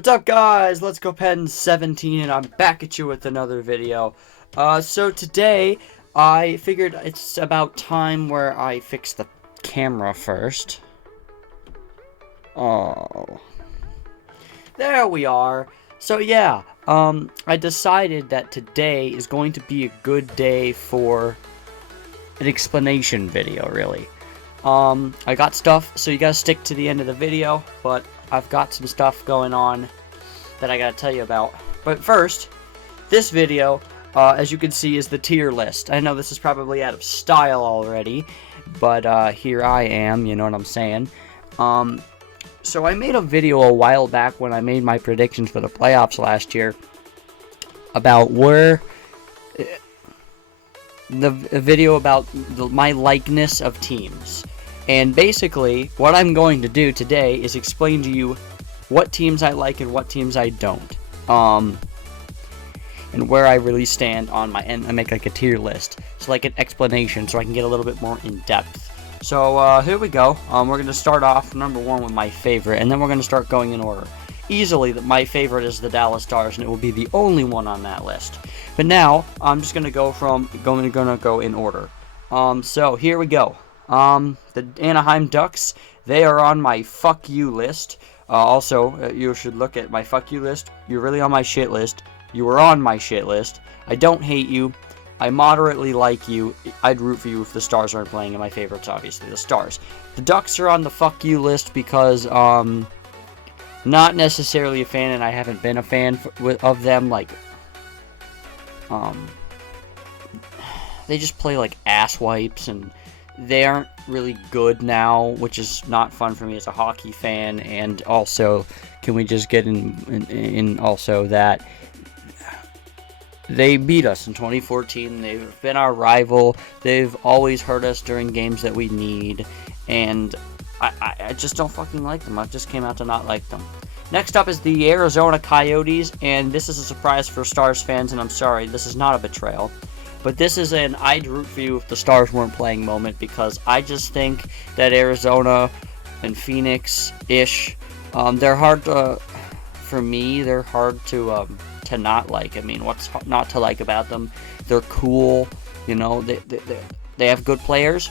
What's up, guys? Let's Go Pens 17, and I'm back at you with another video. So today, I figured it's about time where I fix the camera first. Oh. There we are. So yeah, I decided that today is going to be a good day for an explanation video, really. I got stuff, so you gotta stick to the end of the video, but I've got some stuff going on that I gotta tell you about. But first, this video, as you can see, is the tier list. I know this is probably out of style already, but here I am, you know what I'm saying. So I made a video a while back when I made my predictions for the playoffs last year about where the video about my likeness of teams. And basically, what I'm going to do today is explain to you what teams I like and what teams I don't. And where I really stand on my, and I make like a tier list. So like an explanation so I can get a little bit more in depth. So here we go. We're going to start off number one with my favorite, and then we're going to start going in order. Easily, my favorite is the Dallas Stars, and it will be the only one on that list. But now, I'm just going to go in order. So here we go. The Anaheim Ducks, they are on my fuck you list. Also, you should look at my fuck you list. You're really on my shit list. You were on my shit list. I don't hate you. I moderately like you. I'd root for you if the Stars aren't playing, and my favorite's obviously the Stars. The Ducks are on the fuck you list because, not necessarily a fan, and I haven't been a fan of them, like, they just play like ass wipes, and they aren't really good now, which is not fun for me as a hockey fan. And also, can we just get in also that they beat us in 2014. They've been our rival. They've always hurt us during games that we need. And I just don't fucking like them. I just came out to not like them. Next up is the Arizona Coyotes. And this is a surprise for Stars fans. And I'm sorry, this is not a betrayal. But this is an I'd root for you if the Stars weren't playing moment. Because I just think that Arizona and Phoenix-ish, they're hard to, for me, they're hard to not like. I mean, what's not to like about them? They're cool, you know, they have good players.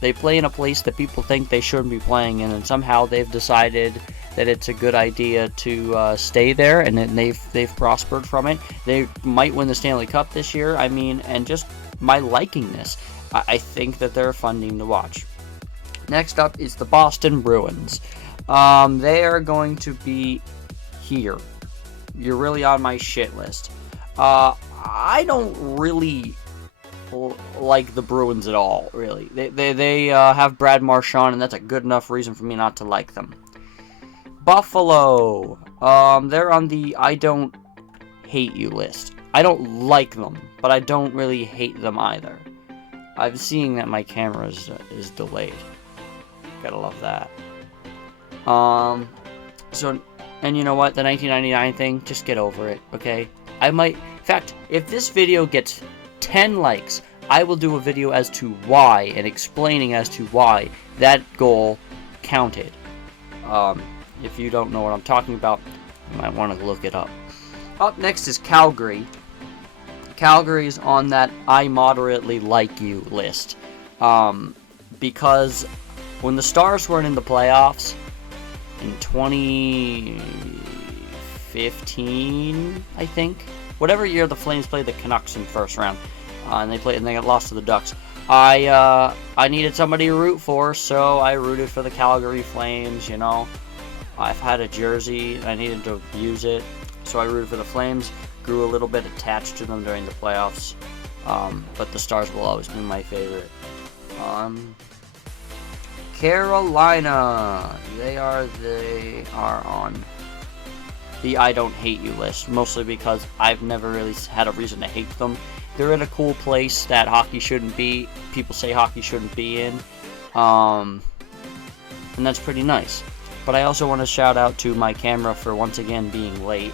They play in a place that people think they shouldn't be playing in, and somehow they've decided that it's a good idea to stay there, and then they've prospered from it. They might win the Stanley Cup this year. I mean, and just my liking this, I think that they're a fun team to watch. Next up is the Boston Bruins. They are going to be here. You're really on my shit list. I don't really like the Bruins at all, really. They have Brad Marchand, and that's a good enough reason for me not to like them. Buffalo. They're on the I don't hate you list. I don't like them, but I don't really hate them either. I'm seeing that my camera is delayed. Gotta love that. So... And you know what? The 1999 thing, just get over it, okay? I might... In fact, if this video gets 10 likes, I will do a video as to why, and explaining as to why that goal counted. If you don't know what I'm talking about, you might want to look it up. Up next is Calgary. Calgary is on that I moderately like you list. Because when the Stars weren't in the playoffs, in 2015, I think, whatever year the Flames played the Canucks in the first round, and they got lost to the Ducks. I needed somebody to root for, so I rooted for the Calgary Flames. You know, I've had a jersey, I needed to use it, so I rooted for the Flames. Grew a little bit attached to them during the playoffs, but the Stars will always be my favorite. Carolina, they are on the I don't hate you list, mostly because I've never really had a reason to hate them. They're in a cool place that hockey shouldn't be, people say hockey shouldn't be in, and that's pretty nice. But I also want to shout out to my camera for once again being late.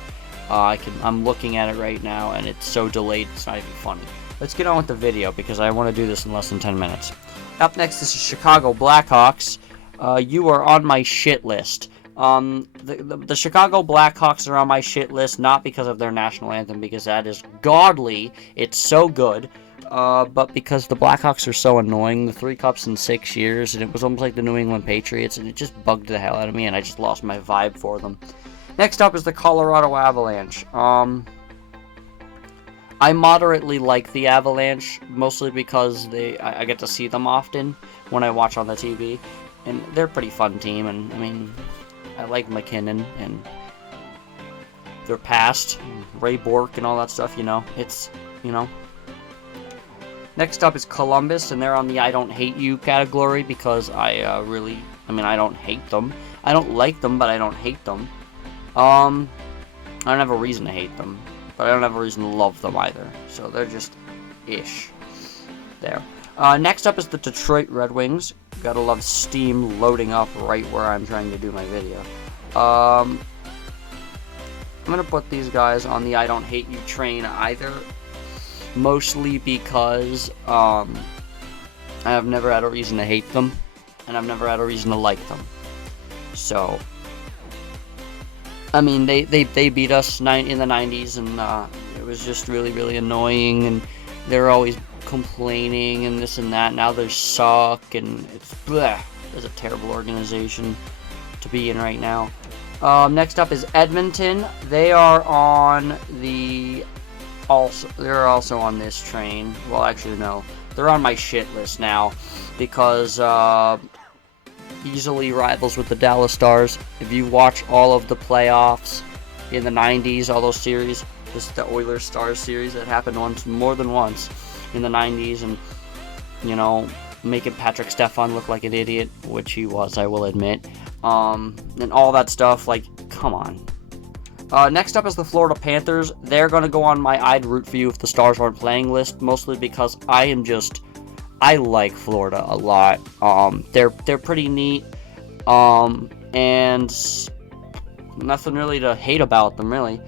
I'm looking at it right now, and it's so delayed it's not even funny. Let's get on with the video, because I want to do this in less than 10 minutes. Up next is the Chicago Blackhawks. You are on my shit list. The Chicago Blackhawks are on my shit list, not because of their national anthem, because that is godly. It's so good. But because the Blackhawks are so annoying, the 3 cups in 6 years, and it was almost like the New England Patriots, and it just bugged the hell out of me, and I just lost my vibe for them. Next up is the Colorado Avalanche. I moderately like the Avalanche, mostly because I get to see them often when I watch on the TV, and they're a pretty fun team, and I mean, I like McKinnon, and their past, Ray Bourque and all that stuff, it's, Next up is Columbus, and they're on the I don't hate you category because I don't hate them. I don't like them, but I don't hate them. I don't have a reason to hate them, but I don't have a reason to love them either. So they're just ish. There. Next up is the Detroit Red Wings. Gotta love steam loading up right where I'm trying to do my video. I'm gonna put these guys on the I don't hate you train either. Mostly because I have never had a reason to hate them, and I've never had a reason to like them. So, I mean, they beat us in the 90s, and it was just really, really annoying, and they're always complaining and this and that. Now they suck, and it's bleh. It's a terrible organization to be in right now. Next up is Edmonton. They're also on this train. Well, actually, no. They're on my shit list now because easily rivals with the Dallas Stars. If you watch all of the playoffs in the 90s, all those series, this is the Oilers Stars series that happened more than once in the 90s, and, making Patrick Stefan look like an idiot, which he was, I will admit, and all that stuff, like, come on. Next up is the Florida Panthers. They're going to go on my I'd root for you if the Stars aren't playing list, mostly because I like Florida a lot. They're pretty neat, and nothing really to hate about them, really.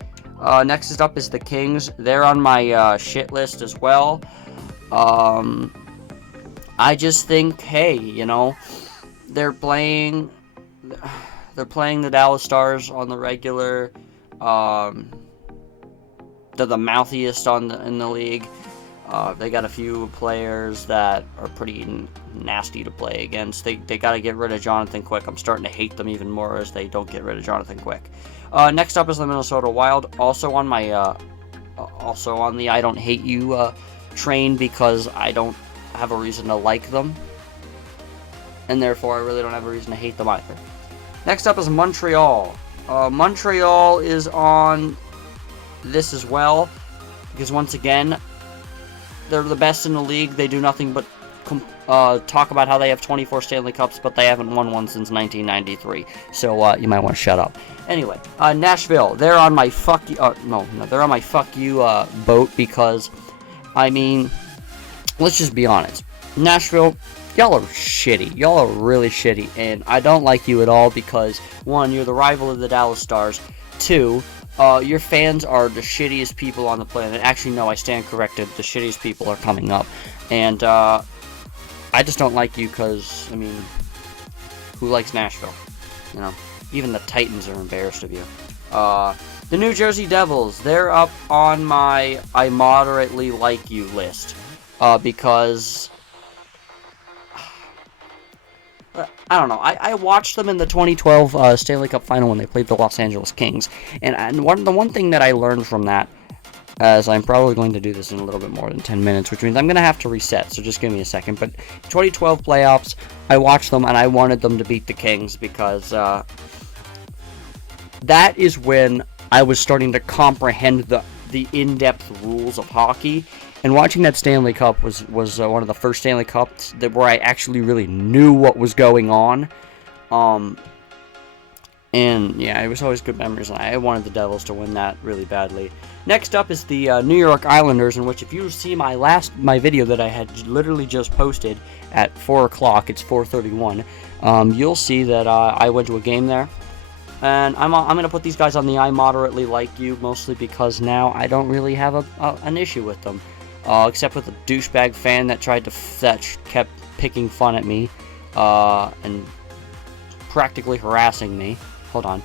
Next up is the Kings. They're on my shit list as well. I just think, hey, they're playing the Dallas Stars on the regular. They're the mouthiest in the league. They got a few players that are pretty nasty to play against. They got to get rid of Jonathan Quick. I'm starting to hate them even more as they don't get rid of Jonathan Quick. Next up is the Minnesota Wild, also on the I don't hate you train because I don't have a reason to like them, and therefore I really don't have a reason to hate them either. Next up is Montreal. Montreal is on this as well, because once again, they're the best in the league. They do nothing but talk about how they have 24 Stanley Cups, but they haven't won one since 1993. So you might want to shut up. Anyway, Nashville. They're on my fuck you. They're on my fuck you boat because, I mean, let's just be honest. Nashville, y'all are shitty. Y'all are really shitty, and I don't like you at all because, one, you're the rival of the Dallas Stars. Two, your fans are the shittiest people on the planet. Actually, no, I stand corrected. The shittiest people are coming up, and I just don't like you because, I mean, who likes Nashville? Even the Titans are embarrassed of you. The New Jersey Devils, they're up on my I moderately like you list because I don't know. I watched them in the 2012 Stanley Cup Final when they played the Los Angeles Kings, and the one thing that I learned from that, as I'm probably going to do this in a little bit more than 10 minutes, which means I'm going to have to reset, so just give me a second. But 2012 playoffs, I watched them, and I wanted them to beat the Kings because that is when I was starting to comprehend the in-depth rules of hockey. And watching that Stanley Cup was one of the first Stanley Cups where I actually really knew what was going on. And yeah, it was always good memories. And I wanted the Devils to win that really badly. Next up is the New York Islanders, in which if you see my video that I had literally just posted at 4 o'clock, it's 4:31. You'll see that I went to a game there. And I'm going to put these guys on the I moderately like you, mostly because now I don't really have an issue with them. Except with a douchebag fan that kept picking fun at me, and practically harassing me. hold on.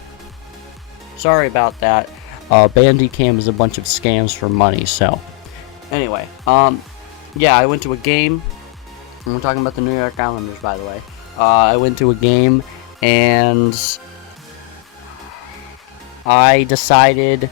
Sorry about that. Bandicam is a bunch of scams for money, so. Anyway, yeah, I went to a game. We're talking about the New York Islanders, by the way. I went to a game, and I decided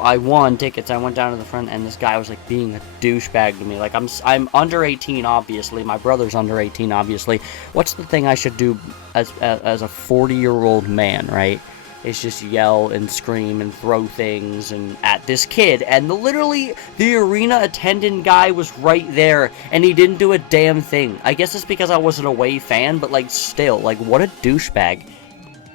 I won tickets. I went down to the front, and this guy was like being a douchebag to me. Like, I'm under 18, obviously. My brother's under 18, obviously. What's the thing I should do as a 40-year-old man, right? It's just yell and scream and throw things and at this kid. And literally, the arena attendant guy was right there, and he didn't do a damn thing. I guess it's because I was an away fan, but like still, like what a douchebag.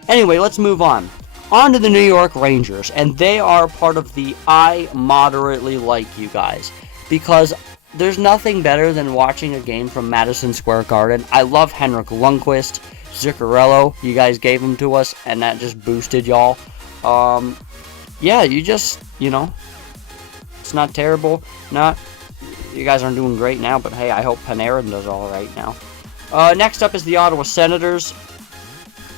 Anyway, let's move on. On to the New York Rangers, and they are part of the I moderately like you guys, because there's nothing better than watching a game from Madison Square Garden. I love Henrik Lundqvist, Zuccarello, you guys gave him to us, and that just boosted y'all. Yeah, you just, it's not terrible. You guys aren't doing great now, but hey, I hope Panarin does all right now. Next up is the Ottawa Senators.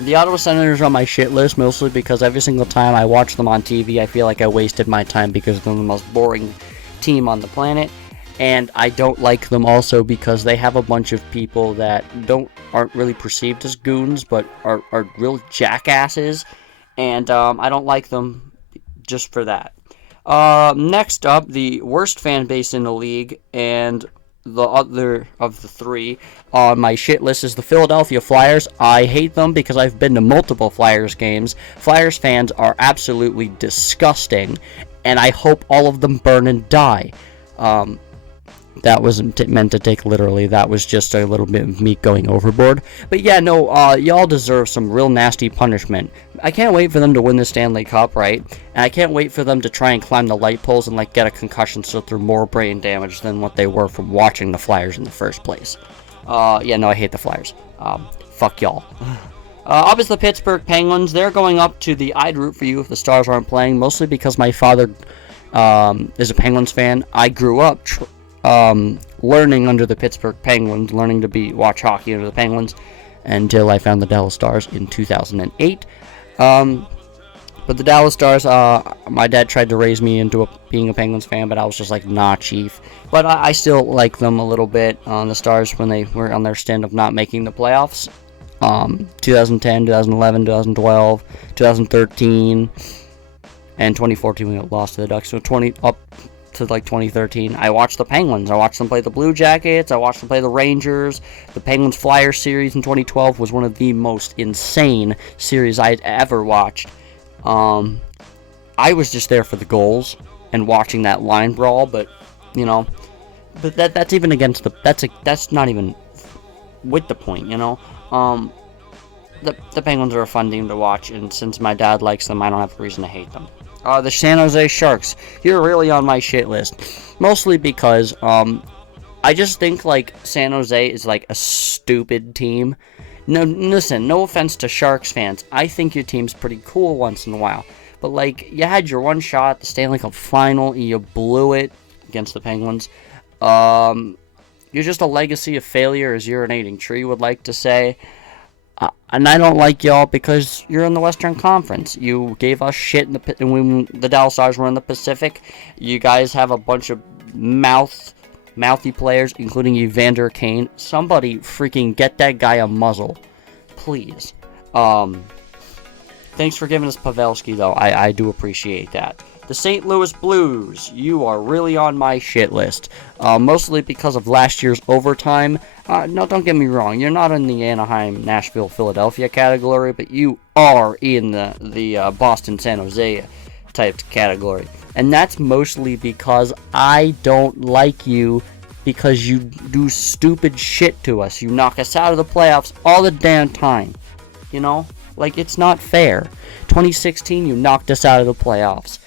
The Ottawa Senators are on my shit list, mostly because every single time I watch them on TV, I feel like I wasted my time because they're the most boring team on the planet. And I don't like them also because they have a bunch of people that aren't really perceived as goons, but are real jackasses. And I don't like them just for that. Next up, the worst fan base in the league, and the other of the three on my shit list is the Philadelphia Flyers. I hate them because I've been to multiple Flyers games. Flyers fans are absolutely disgusting, and I hope all of them burn and die. That wasn't meant to take literally. That was just a little bit of me going overboard. But yeah, no, y'all deserve some real nasty punishment. I can't wait for them to win the Stanley Cup, right? And I can't wait for them to try and climb the light poles and like get a concussion so they're more brain damage than what they were from watching the Flyers in the first place. Yeah, no, I hate the Flyers. Fuck y'all. Up is the Pittsburgh Penguins. They're going up to the I'd root for you if the Stars aren't playing, mostly because my father is a Penguins fan. I grew up learning under the Pittsburgh Penguins, learning to watch hockey under the Penguins, until I found the Dallas Stars in 2008. But the Dallas Stars, my dad tried to raise me into being a Penguins fan, but I was just like, nah, chief. But I still like them a little bit on the Stars when they were on their stint of not making the playoffs. 2010, 2011, 2012, 2013, and 2014 we lost to the Ducks. So up to like 2013, I watched the Penguins. I watched them play the Blue Jackets. I watched them play the Rangers. The Penguins Flyers series in 2012 was one of the most insane series I'd ever watched. I was just there for the goals and watching that line brawl, but but that's even against that's not even with the point, The Penguins are a fun team to watch, and since my dad likes them, I don't have a reason to hate them. The San Jose Sharks. You're really on my shit list. Mostly because, I just think, like, San Jose is, like, a stupid team. No, listen, no offense to Sharks fans. I think your team's pretty cool once in a while. But, like, you had your one shot at the Stanley Cup Final, and you blew it against the Penguins. You're just a legacy of failure, as Urinating Tree would like to say. And I don't like y'all because you're in the Western Conference. You gave us shit when the Dallas Stars were in the Pacific. You guys have a bunch of mouthy players, including Evander Kane. Somebody freaking get that guy a muzzle, please. Thanks for giving us Pavelski, though. I do appreciate that. The St. Louis Blues, you are really on my shit list. Mostly because of last year's overtime. No, don't get me wrong. You're not in the Anaheim, Nashville, Philadelphia category, but you are in the Boston, San Jose type category. And that's mostly because I don't like you because you do stupid shit to us. You knock us out of the playoffs all the damn time. Like, it's not fair. 2016, you knocked us out of the playoffs.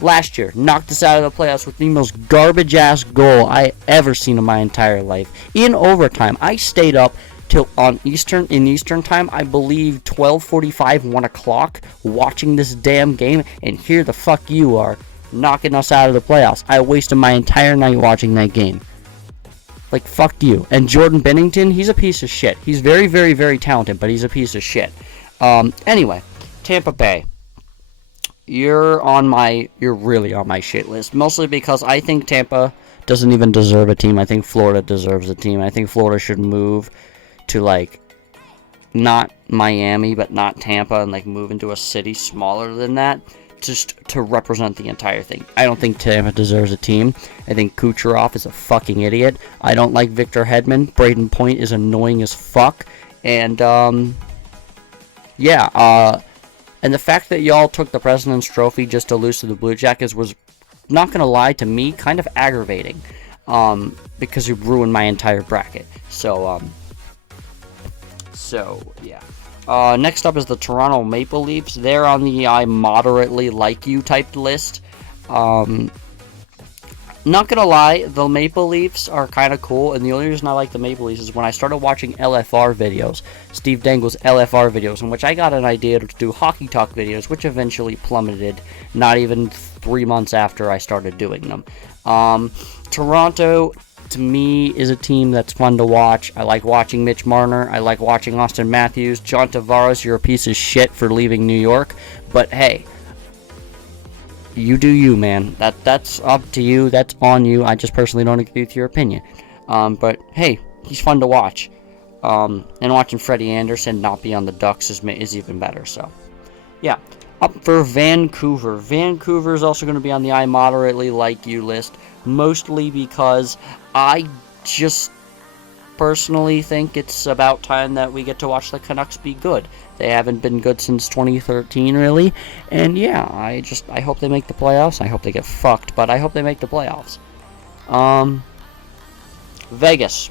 Last year, knocked us out of the playoffs with the most garbage-ass goal I ever seen in my entire life. In overtime, I stayed up till in Eastern time, I believe 12:45, 1 o'clock, watching this damn game, and here the fuck you are, knocking us out of the playoffs. I wasted my entire night watching that game. Like, fuck you. And Jordan Bennington, he's a piece of shit. He's very, very, very talented, but he's a piece of shit. Anyway, Tampa Bay. You're really on my shit list. Mostly because I think Tampa doesn't even deserve a team. I think Florida deserves a team. I think Florida should move to, like, not Miami, but not Tampa, and, like, move into a city smaller than that, just to represent the entire thing. I don't think Tampa deserves a team. I think Kucherov is a fucking idiot. I don't like Victor Hedman. Braden Point is annoying as fuck. And, and the fact that y'all took the President's Trophy just to lose to the Blue Jackets was, not gonna lie, to me, kind of aggravating. Because it ruined my entire bracket. So, yeah. Next up is the Toronto Maple Leafs. They're on the I moderately like you type list. Not gonna lie, the Maple Leafs are kind of cool, and the only reason I like the Maple Leafs is when I started watching LFR videos, Steve Dangle's LFR videos, in which I got an idea to do hockey talk videos, which eventually plummeted not even 3 months after I started doing them. Toronto, to me, is a team that's fun to watch. I like watching Mitch Marner. I like watching Austin Matthews. John Tavares, you're a piece of shit for leaving New York, but hey, you do you, man. That's up to you. That's on you. I just personally don't agree with your opinion. But hey, he's fun to watch. And watching Freddie Anderson not be on the Ducks is even better. So, yeah. Up for Vancouver. Vancouver is also going to be on the I moderately like you list, mostly because I just personally think it's about time that we get to watch the Canucks be good. They haven't been good since 2013, really. And yeah, I hope they make the playoffs. I hope they get fucked, but I hope they make the playoffs. Vegas.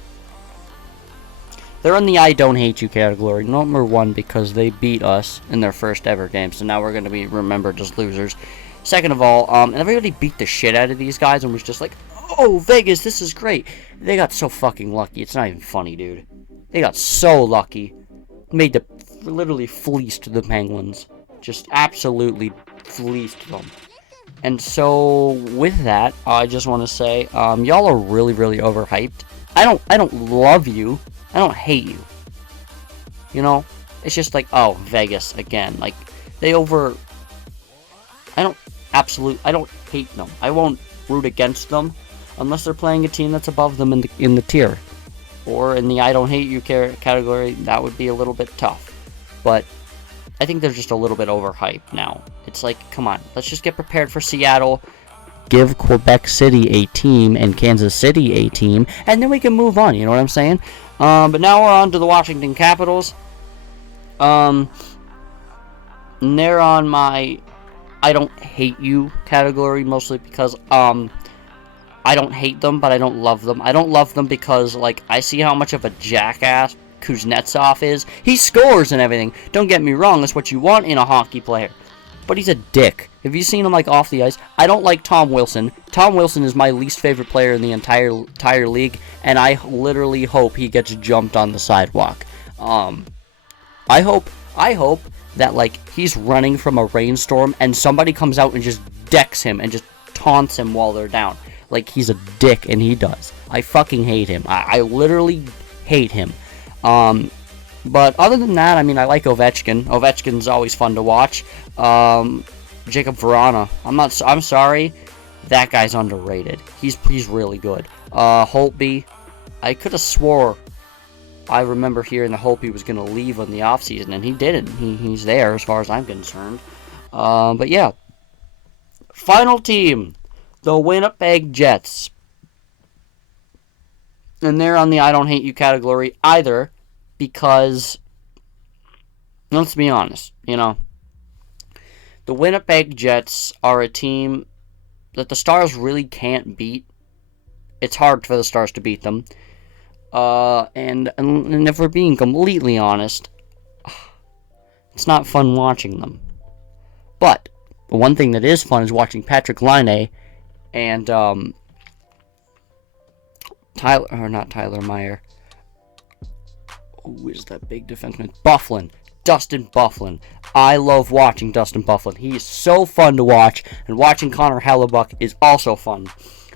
They're in the I don't hate you category. Number one, because they beat us in their first ever game, so now we're going to be remembered as losers. Second of all, everybody beat the shit out of these guys and was just like, oh, Vegas, this is great. They got so fucking lucky. It's not even funny, dude. They got so lucky. Literally fleeced the Penguins. Just absolutely fleeced them. And so, with that, I just want to say, y'all are really, really overhyped. I don't love you. I don't hate you. You know? It's just like, oh, Vegas again. Like, I don't hate them. I won't root against them unless they're playing a team that's above them in the tier. Or in the I don't hate you category, that would be a little bit tough. But I think they're just a little bit overhyped now. It's like, come on, let's just get prepared for Seattle, give Quebec City a team and Kansas City a team, and then we can move on, you know what I'm saying? But now we're on to the Washington Capitals. And they're on my I don't hate you category, mostly because, I don't hate them, but I don't love them. I don't love them because, like, I see how much of a jackass Kuznetsov is. He scores and everything. Don't get me wrong, that's what you want in a hockey player. But he's a dick. Have you seen him, like, off the ice? I don't like Tom Wilson. Tom Wilson is my least favorite player in the entire league, and I literally hope he gets jumped on the sidewalk. I hope that, like, he's running from a rainstorm and somebody comes out and just decks him and just taunts him while they're down. Like, he's a dick, and he does. I fucking hate him. I literally hate him. But other than that, I mean, I like Ovechkin. Ovechkin's always fun to watch. Jacob Vrana. I'm sorry. That guy's underrated. He's really good. Holtby. I could have swore I remember hearing that Holtby was going to leave in the offseason, and he didn't. He's there as far as I'm concerned. But yeah. Final team. The Winnipeg Jets. And they're on the I don't hate you category either, because, let's be honest, you know, the Winnipeg Jets are a team that the Stars really can't beat. It's hard for the Stars to beat them. And if we're being completely honest, it's not fun watching them. But the one thing that is fun is watching Patrick Laine and Tyler Meyer. Who is that big defenseman? Dustin Byfuglien. I love watching Dustin Byfuglien. He is so fun to watch, and watching Connor Hellebuck is also fun.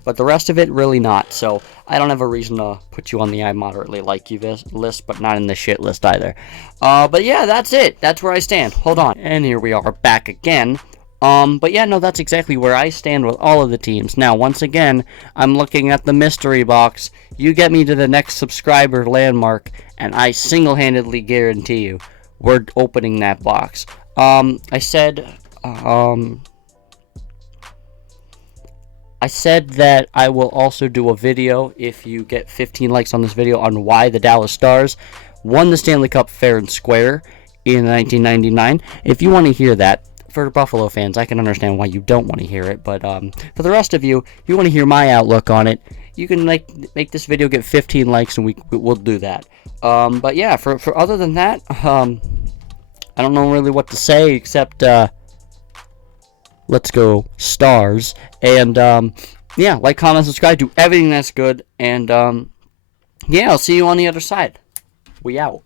but the rest of it, really not. So I don't have a reason to put you on the I moderately like you list, but not in the shit list either. But yeah, that's it. That's where I stand. Hold on. And here we are back again. But yeah, no, that's exactly where I stand with all of the teams. Now, once again, I'm looking at the mystery box. You get me to the next subscriber landmark, and I single-handedly guarantee you, we're opening that box. I said that I will also do a video if you get 15 likes on this video on why the Dallas Stars won the Stanley Cup fair and square in 1999. If you want to hear that, for Buffalo fans, I can understand why you don't want to hear it, but for the rest of you, if you want to hear my outlook on it, you can make this video get 15 likes, and we'll do that. But yeah, for other than that, I don't know really what to say except let's go Stars, and yeah, like, comment, subscribe, do everything that's good, and yeah, I'll see you on the other side. We out.